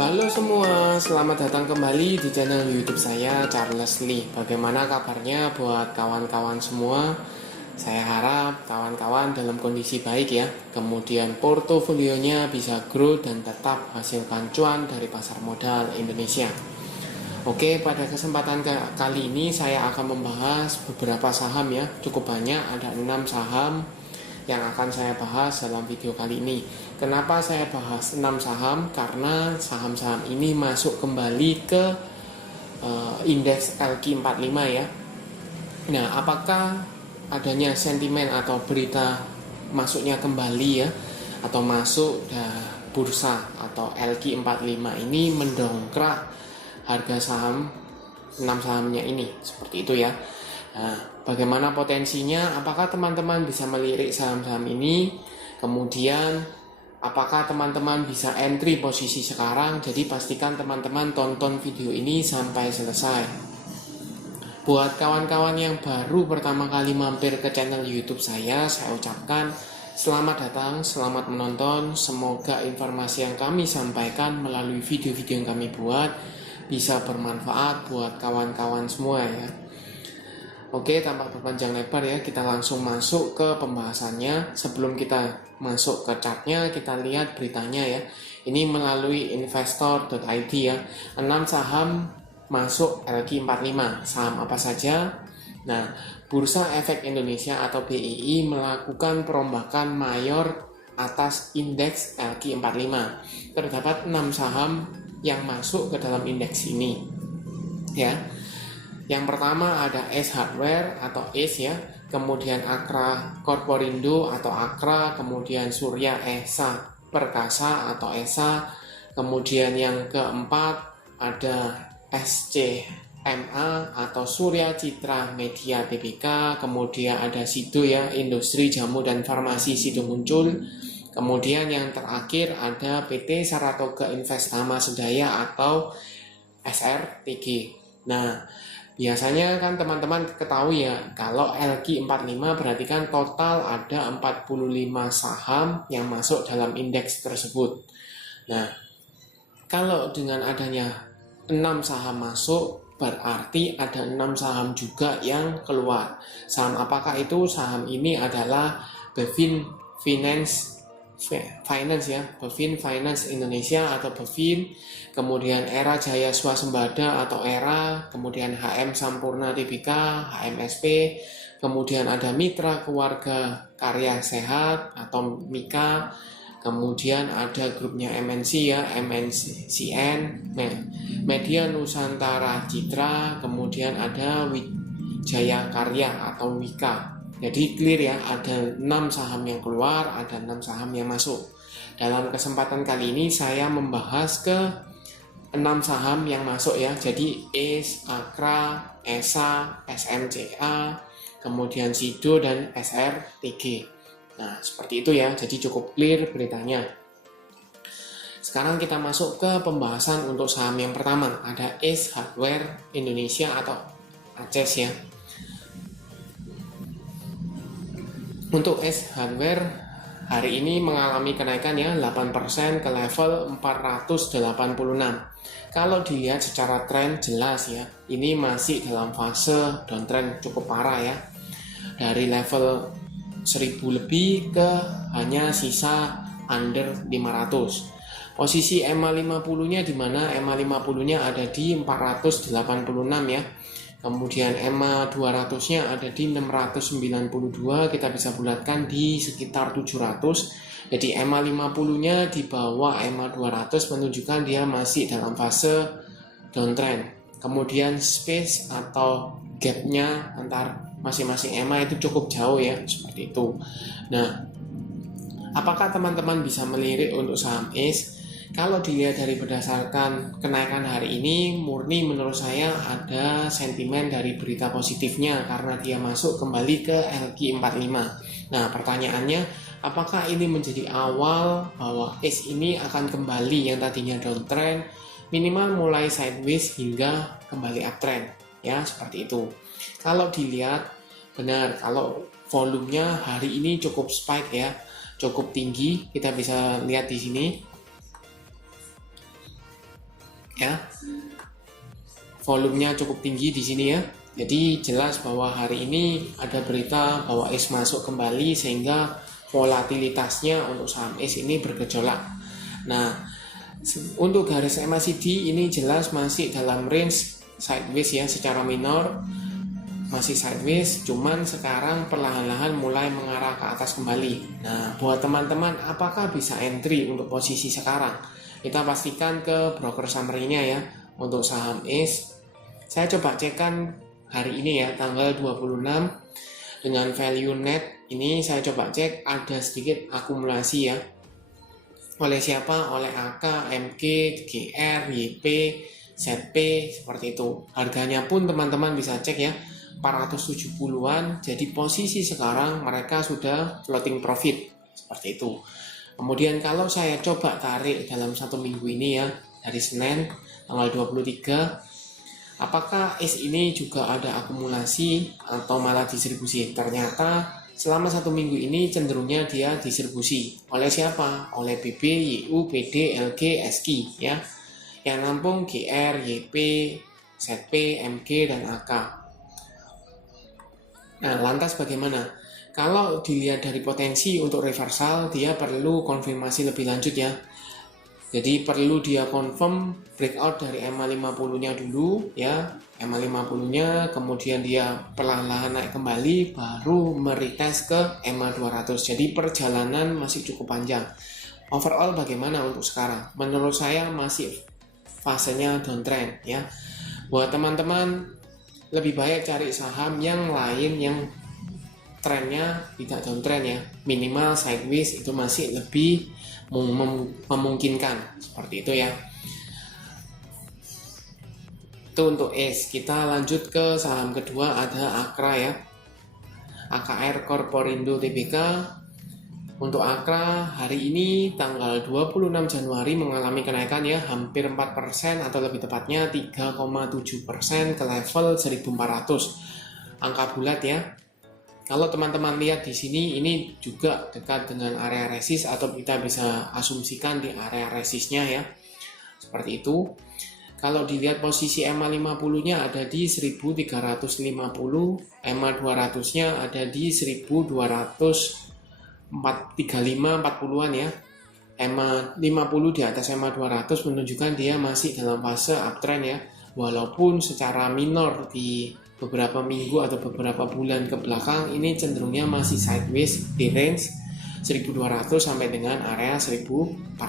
Halo semua, selamat datang kembali di channel YouTube saya, Charles Lee. Bagaimana kabarnya buat kawan-kawan semua? Saya harap kawan-kawan dalam kondisi baik ya. Kemudian portofolionya bisa grow dan tetap hasilkan cuan dari pasar modal Indonesia. Oke, pada kesempatan kali ini saya akan membahas beberapa saham ya. Cukup banyak, ada 6 saham yang akan saya bahas dalam video kali ini. Kenapa saya bahas 6 saham? Karena saham-saham ini masuk kembali ke indeks LQ45 ya. Nah, apakah adanya sentimen atau berita masuknya kembali ya, atau masuk bursa atau LQ45 ini mendongkrak harga saham 6 sahamnya ini, seperti itu ya. Nah, bagaimana potensinya? Apakah teman-teman bisa melirik saham-saham ini? Kemudian, apakah teman-teman bisa entry posisi sekarang? Jadi pastikan teman-teman tonton video ini sampai selesai. Buat kawan-kawan yang baru pertama kali mampir ke channel YouTube saya ucapkan selamat datang, selamat menonton. Semoga informasi yang kami sampaikan melalui video-video yang kami buat bisa bermanfaat buat kawan-kawan semua ya. Oke, tanpa berpanjang lebar ya, kita langsung masuk ke pembahasannya. Sebelum kita masuk ke chartnya, kita lihat beritanya ya. Ini melalui investor.id ya. 6 saham masuk LQ45. Saham apa saja? Nah, Bursa Efek Indonesia atau BEI melakukan perombakan mayor atas indeks LQ45. Terdapat 6 saham yang masuk ke dalam indeks ini ya. Yang pertama ada S Hardware atau S ya, kemudian Akra Corporindo atau Akra, kemudian Surya Esa Perkasa atau Esa, kemudian yang keempat ada SCMA atau Surya Citra Media Tbk, kemudian ada Sido ya, Industri Jamu dan Farmasi Sido muncul, kemudian yang terakhir ada PT Saratoga Investama Sedaya atau SRTG. Nah, biasanya kan teman-teman ketahui ya, kalau LQ45 berarti kan total ada 45 saham yang masuk dalam indeks tersebut. Nah, kalau dengan adanya 6 saham masuk, berarti ada 6 saham juga yang keluar. Saham apakah itu? Saham ini adalah Bevin Finance ya, Bevin Finance Indonesia atau Bevin, kemudian Era Jaya Swasembada atau Era, kemudian HM Sampurna Tbk, HMSP, kemudian ada Mitra Keluarga Karya Sehat atau Mika, kemudian ada grupnya MNC ya, MNCN, Media Nusantara Citra, kemudian ada Wijaya Karya atau Wika. Jadi clear ya, ada 6 saham yang keluar, ada 6 saham yang masuk. Dalam kesempatan kali ini saya membahas ke 6 saham yang masuk ya. Jadi ACE, Akra, ESA, SMCA, kemudian Sido dan SRTG. Nah, seperti itu ya. Jadi cukup clear beritanya. Sekarang kita masuk ke pembahasan untuk saham yang pertama. Ada ACE Hardware Indonesia atau ACES ya. Untuk ACE Hardware hari ini mengalami kenaikan ya 8% ke level 486. Kalau dilihat secara tren jelas ya, ini masih dalam fase downtrend cukup parah ya. Dari level 1000 lebih ke hanya sisa under 500. Posisi EMA 50-nya di mana EMA 50-nya ada di 486 ya. Kemudian EMA 200-nya ada di 692, kita bisa bulatkan di sekitar 700. Jadi EMA 50-nya di bawah EMA 200 menunjukkan dia masih dalam fase downtrend. Kemudian space atau gapnya antar masing-masing EMA itu cukup jauh ya, seperti itu. Nah, apakah teman-teman bisa melirik untuk saham ACE? Kalau dilihat dari berdasarkan kenaikan hari ini, murni menurut saya ada sentimen dari berita positifnya karena dia masuk kembali ke LQ45. Nah, pertanyaannya, apakah ini menjadi awal bahwa ACE ini akan kembali yang tadinya downtrend, minimal mulai sideways hingga kembali uptrend, ya seperti itu. Kalau dilihat, benar, kalau volumenya hari ini cukup spike ya, cukup tinggi, kita bisa lihat di sini. ya. Volumenya cukup tinggi di sini ya. Jadi jelas bahwa hari ini ada berita bahwa ACE masuk kembali sehingga volatilitasnya untuk saham ACE ini bergejolak. Nah, untuk garis MACD ini jelas masih dalam range sideways ya, secara minor masih sideways, cuman sekarang perlahan-lahan mulai mengarah ke atas kembali. Nah, buat teman-teman apakah bisa entry untuk posisi sekarang? Kita pastikan ke broker summary-nya ya. Untuk saham ACE saya coba cekkan hari ini ya, tanggal 26 dengan value net ini saya coba cek ada sedikit akumulasi ya. Oleh siapa? Oleh AK, MG, GR, YP, ZP seperti itu. Harganya pun teman-teman bisa cek ya, 470-an. Jadi posisi sekarang mereka sudah floating profit seperti itu. Kemudian kalau saya coba tarik dalam satu minggu ini ya, dari Senin tanggal 23, apakah ACE ini juga ada akumulasi atau malah distribusi? Ternyata selama satu minggu ini cenderungnya dia distribusi. Oleh siapa? Oleh BB, YU, PD, LG, SKI ya. Yang nampung GR, YP, ZP, MG, dan AK. Nah, lantas bagaimana? Kalau dilihat dari potensi untuk reversal, dia perlu konfirmasi lebih lanjut ya. Jadi perlu dia confirm breakout dari MA50-nya dulu ya, MA50-nya, kemudian dia perlahan-lahan naik kembali, baru meretest ke MA200. Jadi perjalanan masih cukup panjang. Overall bagaimana untuk sekarang? Menurut saya masih fasenya downtrend ya. Buat teman-teman lebih baik cari saham yang lain yang trennya tidak downtrend ya, minimal sideways itu masih lebih memungkinkan seperti itu ya. Itu untuk ACE. Kita lanjut ke saham kedua, ada Akra ya, AKR Corporindo Tbk. Untuk Akra hari ini tanggal 26 Januari mengalami kenaikan ya, hampir 4% atau lebih tepatnya 3,7% ke level 1400 angka bulat ya. Kalau teman-teman lihat di sini, ini juga dekat dengan area resist atau kita bisa asumsikan di area resistnya ya. Seperti itu. Kalau dilihat posisi MA50-nya ada di 1350, MA200-nya ada di 1235-40-an ya. MA50 di atas MA200 menunjukkan dia masih dalam fase uptrend ya. Walaupun secara minor di beberapa minggu atau beberapa bulan ke belakang ini cenderungnya masih sideways di range 1200 sampai dengan area 1400.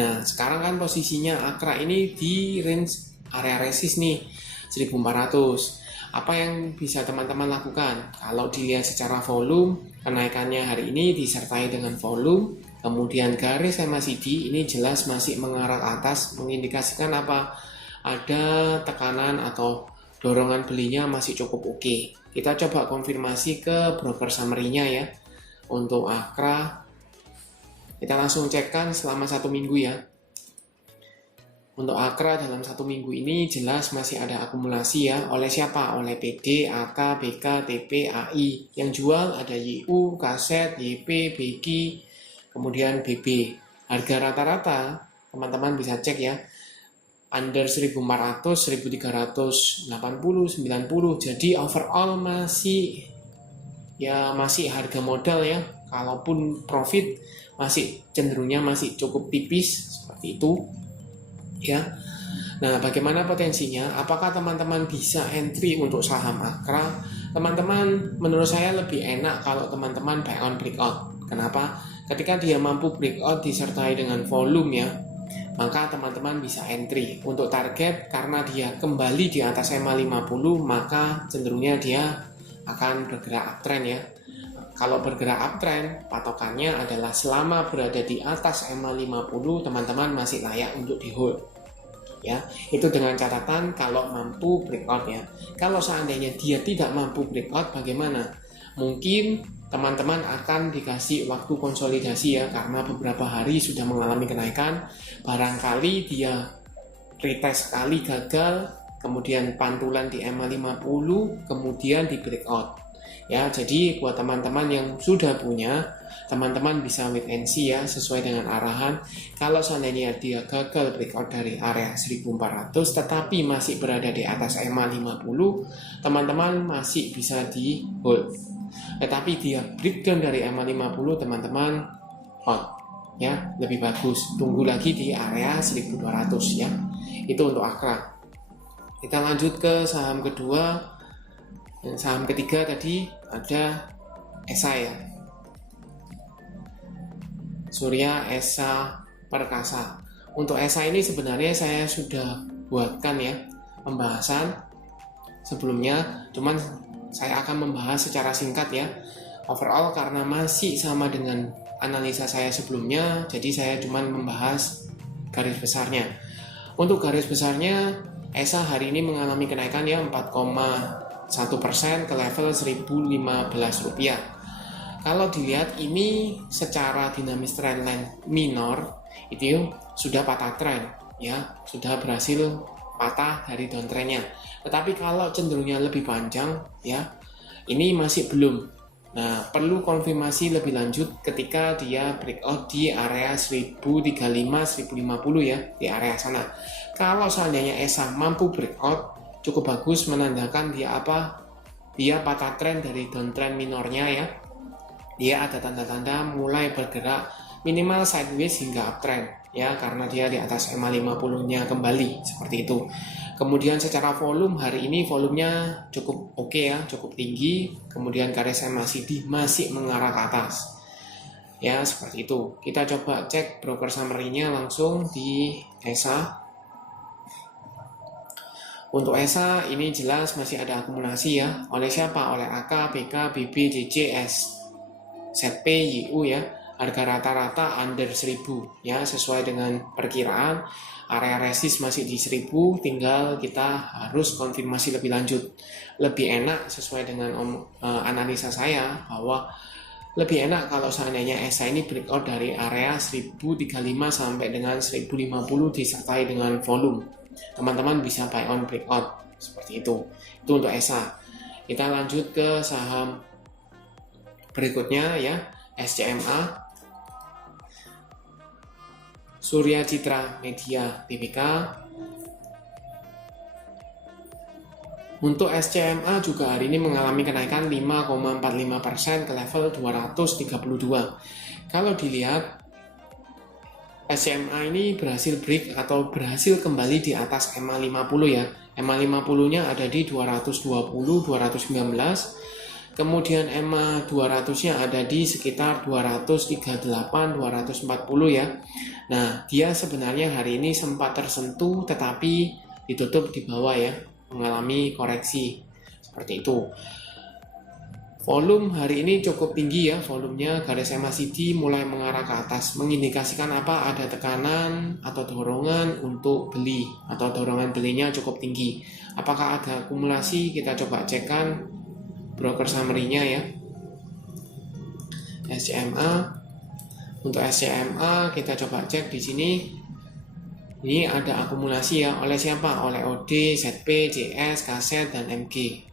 Nah, sekarang kan posisinya Akra ini di range area resist nih 1400. Apa yang bisa teman-teman lakukan? Kalau dilihat secara volume, kenaikannya hari ini disertai dengan volume, kemudian garis MACD ini jelas masih mengarah ke atas, mengindikasikan apa? Ada tekanan atau dorongan belinya masih cukup oke. Kita coba konfirmasi ke broker summary-nya ya. Untuk Akra kita langsung cekkan selama satu minggu ya. Untuk Akra dalam satu minggu ini jelas masih ada akumulasi ya. Oleh siapa? Oleh PD, AK, BK, TP, AI. Yang jual ada YU, KZ, YP, BG, kemudian BB. Harga rata-rata teman-teman bisa cek ya, under 1400, 1380, 90. Jadi overall masih harga modal ya. Kalaupun profit masih cenderungnya masih cukup tipis seperti itu ya. Nah, bagaimana potensinya? Apakah teman-teman bisa entry untuk saham Akra? Teman-teman, menurut saya lebih enak kalau teman-teman buy on breakout. Kenapa? Ketika dia mampu breakout disertai dengan volume ya, maka teman-teman bisa entry. Untuk target, karena dia kembali di atas MA50, maka cenderungnya dia akan bergerak uptrend ya. Kalau bergerak uptrend, patokannya adalah selama berada di atas MA50, teman-teman masih layak untuk di hold ya. Itu dengan catatan kalau mampu breakout ya. Kalau seandainya dia tidak mampu breakout, bagaimana? Mungkin teman-teman akan dikasih waktu konsolidasi ya, karena beberapa hari sudah mengalami kenaikan. Barangkali dia retest sekali gagal, kemudian pantulan di MA50, kemudian di breakout. Ya, jadi buat teman-teman yang sudah punya, teman-teman bisa wait and see ya, sesuai dengan arahan. Kalau seandainya dia gagal breakout dari area 1400 tetapi masih berada di atas EMA 50, teman-teman masih bisa di hold. Tetapi dia breakdown dari EMA 50, teman-teman out ya, lebih bagus tunggu lagi di area 1200 ya. Itu untuk Akra. Kita lanjut ke saham kedua. Saham ketiga tadi ada ESA ya, Surya Esa Perkasa. Untuk ESA ini sebenarnya saya sudah buatkan ya pembahasan sebelumnya, cuman saya akan membahas secara singkat ya. Overall karena masih sama dengan analisa saya sebelumnya, jadi saya cuman membahas garis besarnya. Untuk garis besarnya, ESA hari ini mengalami kenaikan ya 4,1% ke level Rp1.015. Kalau dilihat ini secara dinamis trendline minor itu sudah patah trend ya, sudah berhasil patah dari downtrendnya. Tetapi kalau cenderungnya lebih panjang ya, ini masih belum. Nah, perlu konfirmasi lebih lanjut ketika dia breakout di area 1035, 1050 ya, di area sana. Kalau seandainya ESA mampu breakout, cukup bagus menandakan dia apa? Dia patah tren dari downtrend minornya ya. Dia ada tanda-tanda mulai bergerak minimal sideways hingga uptrend ya, karena dia di atas EMA 50-nya kembali seperti itu. Kemudian secara volume hari ini volumenya cukup oke ya, cukup tinggi. Kemudian garis MACD masih mengarah ke atas. Ya, seperti itu. Kita coba cek broker summary-nya langsung di ESA. Untuk ESA ini jelas masih ada akumulasi ya. Oleh siapa? Oleh AK, BK, BB, JJS, ZP, YU ya. Harga rata-rata under 1000 ya, sesuai dengan perkiraan. Area resist masih di 1000, tinggal kita harus konfirmasi lebih lanjut. Lebih enak sesuai dengan analisa saya bahwa lebih enak kalau seandainya ESA ini breakout dari area 1035 sampai dengan 1050 disertai dengan volume. Teman-teman bisa buy on breakout seperti itu. Itu untuk ESA. Kita lanjut ke saham berikutnya ya, SCMA, Surya Citra Media Tbk. Untuk SCMA juga hari ini mengalami kenaikan 5,45% ke level 232. Kalau dilihat SCMA ini berhasil break atau berhasil kembali di atas EMA 50 ya. EMA 50-nya ada di 220, 219. Kemudian EMA 200-nya ada di sekitar 238, 240 ya. Nah, dia sebenarnya hari ini sempat tersentuh tetapi ditutup di bawah ya, mengalami koreksi seperti itu. Volume hari ini cukup tinggi ya, volumenya garis MACD mulai mengarah ke atas, mengindikasikan apa? Ada tekanan atau dorongan untuk beli, atau dorongan belinya cukup tinggi. Apakah ada akumulasi? Kita coba cekkan broker summary-nya ya. SCMA. Untuk SCMA kita coba cek di sini. Ini ada akumulasi ya, oleh siapa? Oleh OD, ZP, JS, KZ, dan MG.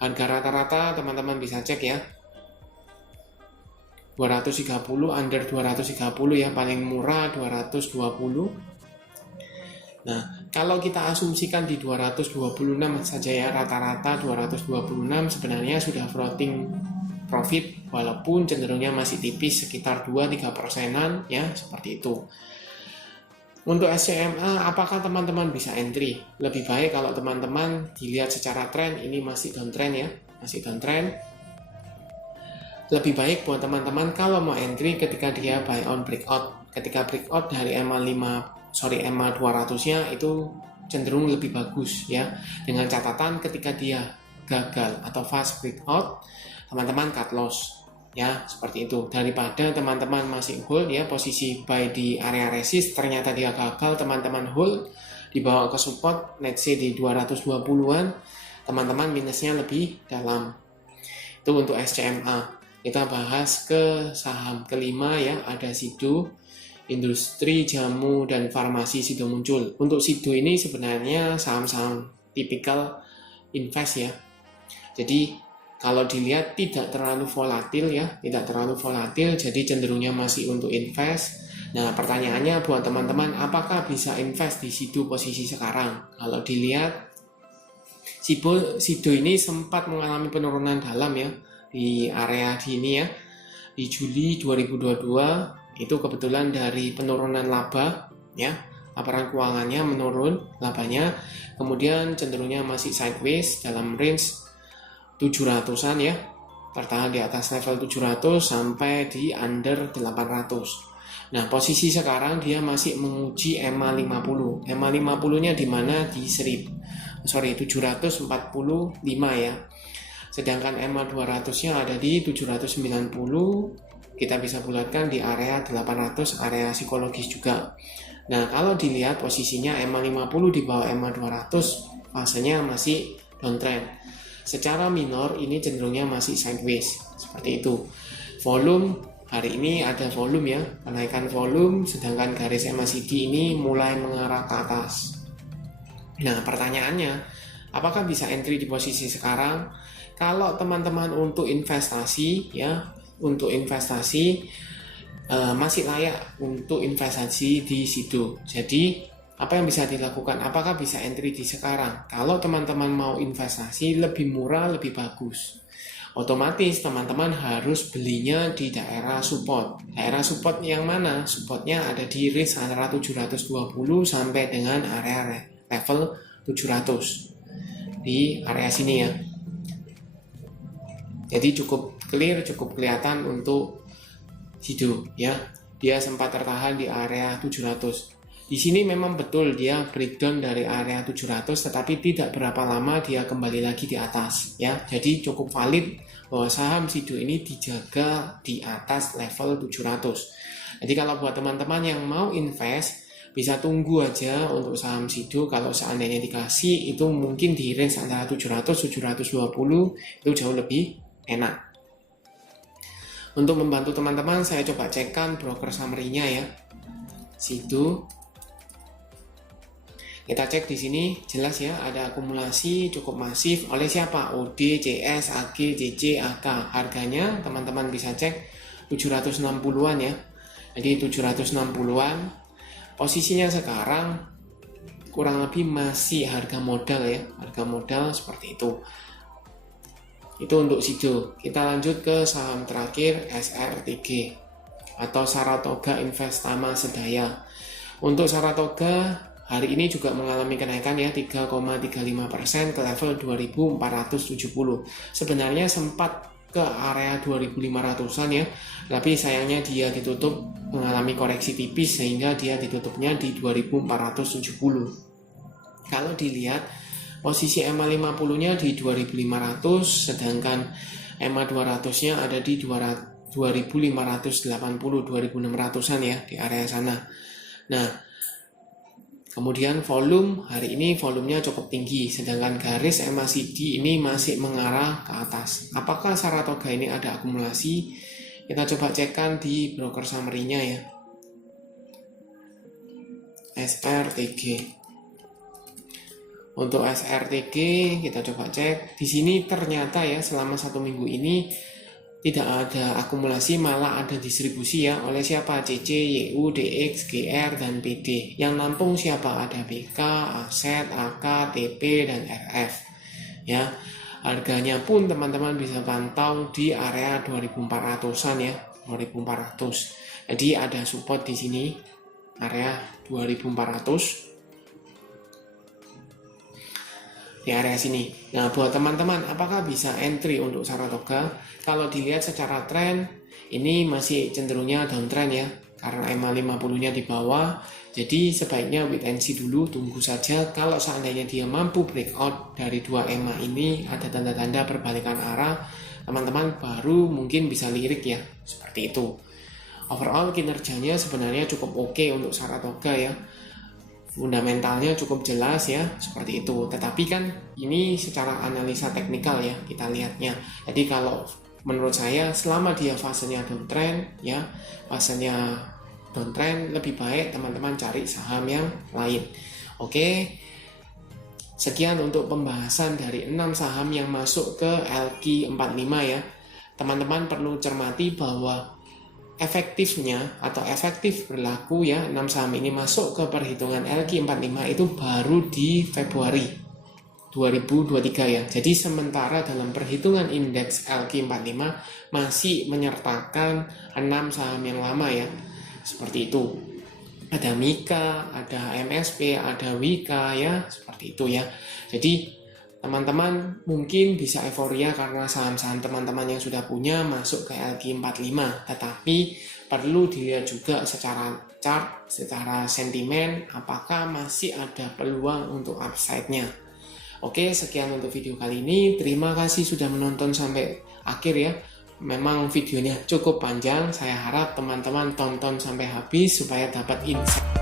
Harga rata-rata teman-teman bisa cek ya, 230, under 230 ya, paling murah 220. Nah, kalau kita asumsikan di 226 saja ya, rata-rata 226 sebenarnya sudah floating profit, walaupun cenderungnya masih tipis sekitar 2-3%-an ya, seperti itu. Untuk SCMA, apakah teman-teman bisa entry? Lebih baik kalau teman-teman dilihat secara tren, ini masih downtrend ya, masih downtrend. Lebih baik buat teman-teman kalau mau entry ketika dia buy on breakout. Ketika breakout dari EMA 200-nya itu cenderung lebih bagus ya. Dengan catatan ketika dia gagal atau fast breakout, teman-teman cut loss. Ya, seperti itu. Daripada teman-teman masih hold ya, posisi buy di area resist, ternyata dia gagal, teman-teman hold, dibawa ke support, let's say di 220-an, teman-teman minusnya lebih dalam. Itu untuk SCMA. Kita bahas ke saham kelima ya, ada Sido, industri jamu dan farmasi Sido muncul. Untuk Sido ini sebenarnya saham-saham tipikal invest ya. Jadi kalau dilihat tidak terlalu volatil ya, tidak terlalu volatil, jadi cenderungnya masih untuk invest. Nah, pertanyaannya buat teman-teman, apakah bisa invest di SIDO posisi sekarang? Kalau dilihat, SIDO ini sempat mengalami penurunan dalam ya, di area ini ya, di Juli 2022, itu kebetulan dari penurunan laba ya, laporan keuangannya menurun, labanya, kemudian cenderungnya masih sideways dalam range 700-an ya, bertahan di atas level 700 sampai di under 800. Nah, posisi sekarang dia masih menguji EMA 50. EMA 50-nya di mana di 745 ya. Sedangkan EMA 200-nya ada di 790. Kita bisa bulatkan di area 800, area psikologis juga. Nah, kalau dilihat posisinya EMA 50 di bawah EMA 200, fasenya masih downtrend. Secara minor ini cenderungnya masih sideways seperti itu. Volume hari ini ada volume ya, kenaikan volume, sedangkan garis MACD ini mulai mengarah ke atas. Nah, pertanyaannya, apakah bisa entry di posisi sekarang? Kalau teman-teman untuk investasi ya, masih layak untuk investasi di SIDO. Jadi apa yang bisa dilakukan? Apakah bisa entry di sekarang? Kalau teman-teman mau investasi lebih murah, lebih bagus, otomatis teman-teman harus belinya di daerah support. Daerah support yang mana? Supportnya ada di range antara 720 sampai dengan area level 700 di area sini ya. Jadi cukup clear, cukup kelihatan untuk SIDO ya. Dia sempat tertahan di area 700. Di sini memang betul dia breakdown dari area 700, tetapi tidak berapa lama dia kembali lagi di atas ya. Jadi cukup valid bahwa saham SIDO ini dijaga di atas level 700. Jadi kalau buat teman-teman yang mau invest, bisa tunggu aja untuk saham SIDO. Kalau seandainya dikasih itu mungkin di range antara 700-720 itu jauh lebih enak. Untuk membantu teman-teman, saya coba cekkan broker summary-nya ya. SIDO. Kita cek di sini jelas ya, ada akumulasi cukup masif oleh siapa? OD, CS, AG, JC, AK. Harganya teman-teman bisa cek 760-an ya. Jadi 760-an. Posisinya sekarang kurang lebih masih harga modal ya, harga modal seperti itu. Itu untuk SIDO. Kita lanjut ke saham terakhir, SRTG atau Saratoga Investama Sedaya. Untuk Saratoga hari ini juga mengalami kenaikan ya 3,35% ke level 2470. Sebenarnya sempat ke area 2500-an ya, tapi sayangnya dia ditutup mengalami koreksi tipis sehingga dia ditutupnya di 2470. Kalau dilihat posisi EMA 50-nya di 2500, sedangkan EMA 200-nya ada di 2580, 2600-an ya, di area sana. Nah, kemudian volume, hari ini volumenya cukup tinggi, sedangkan garis MACD ini masih mengarah ke atas. Apakah Saratoga ini ada akumulasi? Kita coba cekkan di broker summary-nya ya. SRTG. Untuk SRTG kita coba cek. Di sini ternyata ya selama 1 minggu ini tidak ada akumulasi, malah ada distribusi ya. Oleh siapa? CC, YU, DX, GR, dan PD. Yang nampung siapa? Ada BK, Aset, AK, TP, dan RF. Ya, harganya pun teman-teman bisa pantau di area 2400-an ya, 2400. Jadi ada support di sini, area 2400. Di area sini. Nah, buat teman-teman, apakah bisa entry untuk Saratoga? Kalau dilihat secara tren, ini masih cenderungnya downtrend ya, karena EMA 50-nya di bawah. Jadi sebaiknya wait and see dulu, tunggu saja. Kalau seandainya dia mampu breakout dari 2 EMA ini, ada tanda-tanda perbalikan arah, teman-teman baru mungkin bisa lirik ya, seperti itu. Overall kinerjanya sebenarnya cukup oke untuk Saratoga ya. Fundamentalnya cukup jelas ya, seperti itu. Tetapi kan ini secara analisa teknikal ya, kita lihatnya. Jadi kalau menurut saya selama dia fasenya downtrend ya, fasenya downtrend, lebih baik teman-teman cari saham yang lain. Oke. Sekian untuk pembahasan dari 6 saham yang masuk ke LQ45 ya. Teman-teman perlu cermati bahwa efektifnya atau efektif berlaku ya 6 saham ini masuk ke perhitungan LQ45 itu baru di Februari 2023 ya. Jadi sementara dalam perhitungan indeks LQ45 masih menyertakan 6 saham yang lama ya. Seperti itu. Ada Mika, ada MSP, ada Wika ya, seperti itu ya. Jadi teman-teman mungkin bisa euforia karena saham-saham teman-teman yang sudah punya masuk ke LQ45, tetapi perlu dilihat juga secara chart, secara sentimen, apakah masih ada peluang untuk upside-nya. Oke, sekian untuk video kali ini. Terima kasih sudah menonton sampai akhir ya. Memang videonya cukup panjang, saya harap teman-teman tonton sampai habis supaya dapat insight.